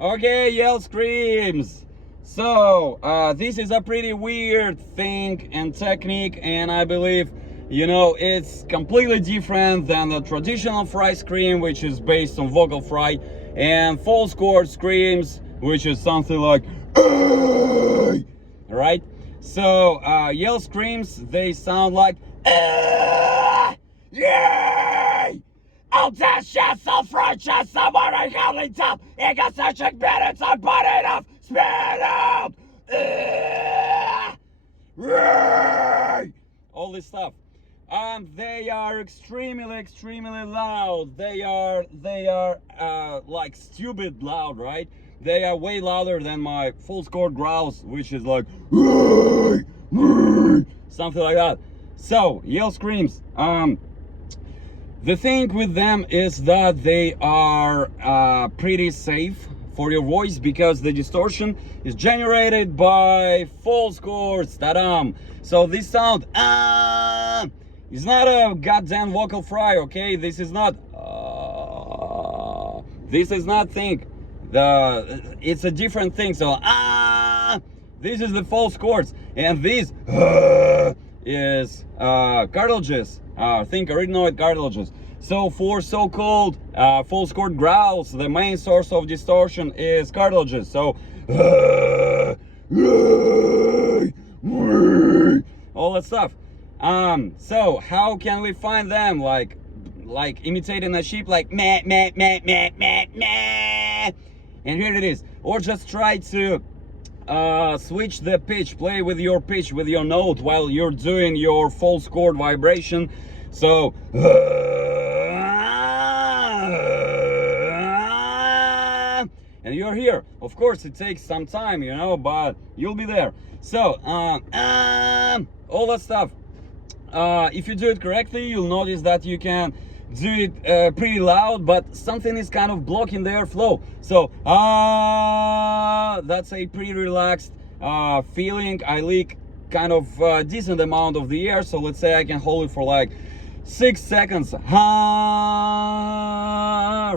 Okay, yell screams. So this is a pretty weird thing and technique, and I believe it's completely different than the traditional fry scream, which is based on vocal fry, and false chord screams, which is something like "Ay!" Right? So yell screams, they sound like "Yay! I'll dash yourself righteous, somewhere I holy top. It got such a minutes on body enough. Spit out! All this stuff. They are extremely loud. They are like stupid loud, right? They are way louder than my false chord growls, which is like something like that. So yell screams. The thing with them is that they are pretty safe for your voice because the distortion is generated by false chords. Ta-dam! So this sound is not a goddamn vocal fry, okay? This is not thing. It's a different thing. So this is the false chords, and this is cartilages. Think arytenoid cartilages. So for so-called false chord growls, the main source of distortion is cartilages. So all that stuff. So how can we find them? Like imitating a sheep, like meh meh meh meh meh meh. And here it is. Or just try to switch the pitch, play with your pitch, with your note while you're doing your false chord vibration. So and you're here. Of course it takes some time, but you'll be there. So all that stuff, if you do it correctly, you'll notice that you can do it pretty loud, but something is kind of blocking the airflow. So that's a pretty relaxed feeling. I leak kind of decent amount of the air, so let's say I can hold it for like 6 seconds,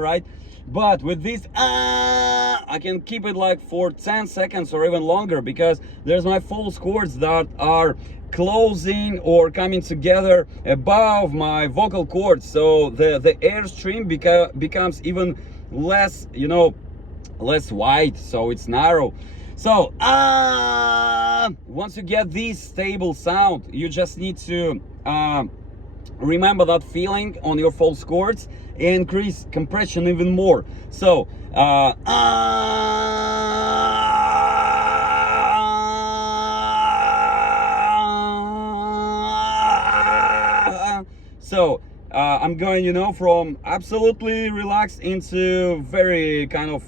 right? But with this I can keep it like for 10 seconds or even longer, because there's my false chords that are closing or coming together above my vocal cords, so the airstream becomes even less, less wide, so it's narrow. So once you get this stable sound, you just need to remember that feeling on your false chords and increase compression even more. So I'm going, from absolutely relaxed into very kind of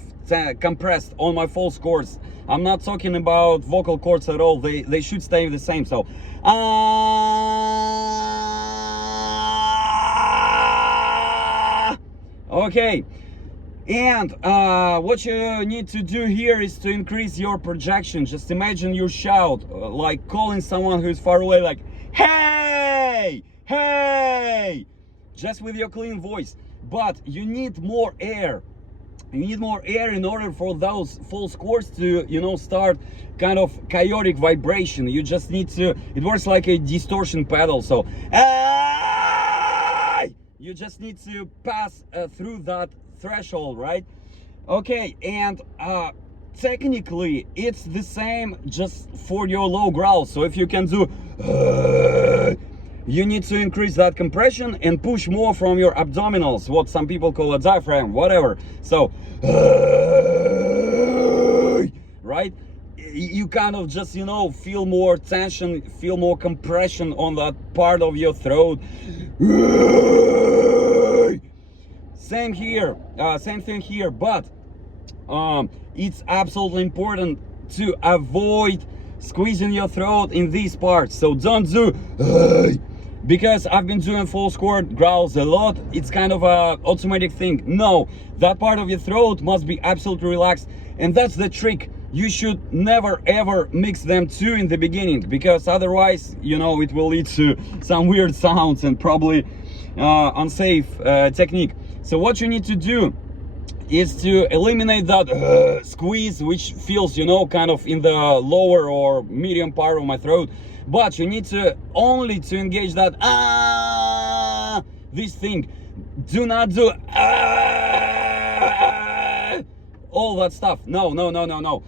compressed on my false chords. I'm not talking about vocal cords at all. They should stay the same. So okay. And what you need to do here is to increase your projection. Just imagine you shout like calling someone who's far away, like hey, hey, just with your clean voice. But you need more air. You need more air in order for those false chords to, start kind of chaotic vibration. You just need to, it works like a distortion pedal. So you just need to pass through that threshold, right? Okay, and technically it's the same just for your low growl. So if you can do you need to increase that compression and push more from your abdominals, what some people call a diaphragm, whatever. So right, you kind of just feel more tension, feel more compression on that part of your throat. Same here, same thing here, but it's absolutely important to avoid squeezing your throat in these parts. So don't do because I've been doing false chord growls a lot. It's kind of a automatic thing. No, that part of your throat must be absolutely relaxed, and that's the trick. You should never ever mix them two in the beginning, because otherwise it will lead to some weird sounds and probably unsafe technique. So what you need to do is to eliminate that squeeze, which feels, you know, kind of in the lower or medium part of my throat. But you need to only to engage that this thing. Do not do all that stuff. No, no, no, no, no.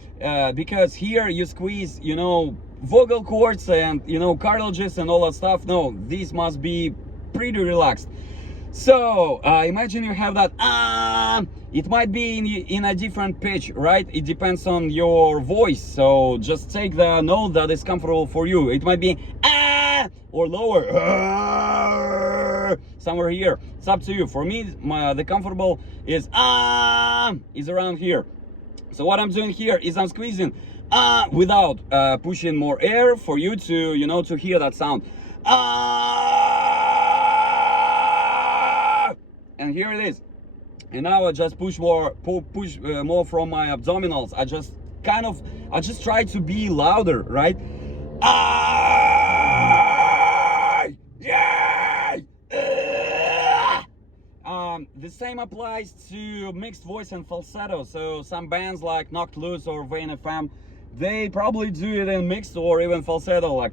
Because here you squeeze, you know, vocal cords and, you know, cartilages and all that stuff. No, these must be pretty relaxed. So imagine you have that it might be in a different pitch, right? It depends on your voice, so just take the note that is comfortable for you. It might be or lower, somewhere here. It's up to you. For me, the comfortable is around here. So what I'm doing here is I'm squeezing without pushing more air for you to, you know, to hear that sound. And here it is. And now I just push more from my abdominals. I just try to be louder, right? The same applies to mixed voice and falsetto. So some bands like Knocked Loose or Vain FM, they probably do it in mixed or even falsetto, like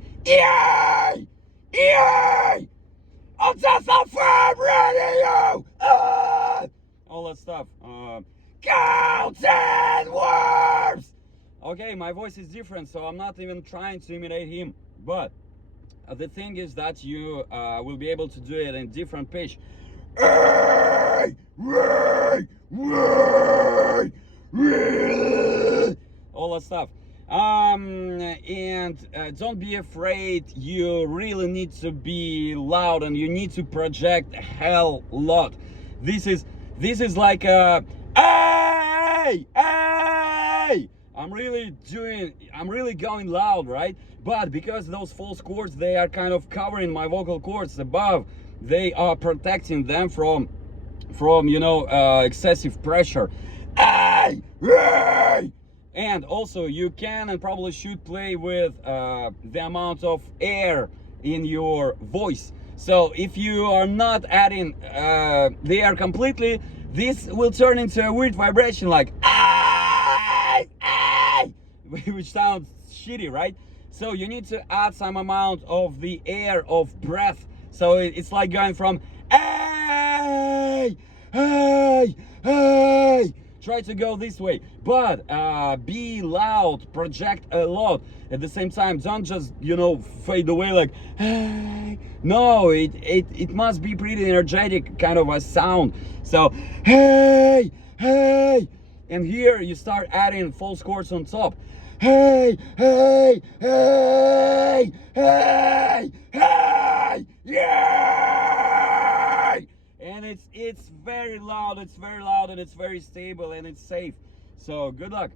I'm just a firm radio. All that stuff. Counted worms. Okay, my voice is different, so I'm not even trying to imitate him. But the thing is that you will be able to do it in different pitch. All that stuff. And don't be afraid. You really need to be loud and you need to project a hell lot. This is like a hey. I'm really going loud, right? But because those false chords, they are kind of covering my vocal cords above, they are protecting them from you know, excessive pressure. And also you can and probably should play with the amount of air in your voice. So if you are not adding the air completely, this will turn into a weird vibration like which sounds shitty, right? So you need to add some amount of the air of breath. So it's like going from hey. Try to go this way, but be loud, project a lot at the same time. Don't just, you know, fade away like hey. No, it must be pretty energetic kind of a sound. So hey, and here you start adding false chords on top. Hey, yeah. And it's very loud, and it's very stable, and it's safe. So good luck.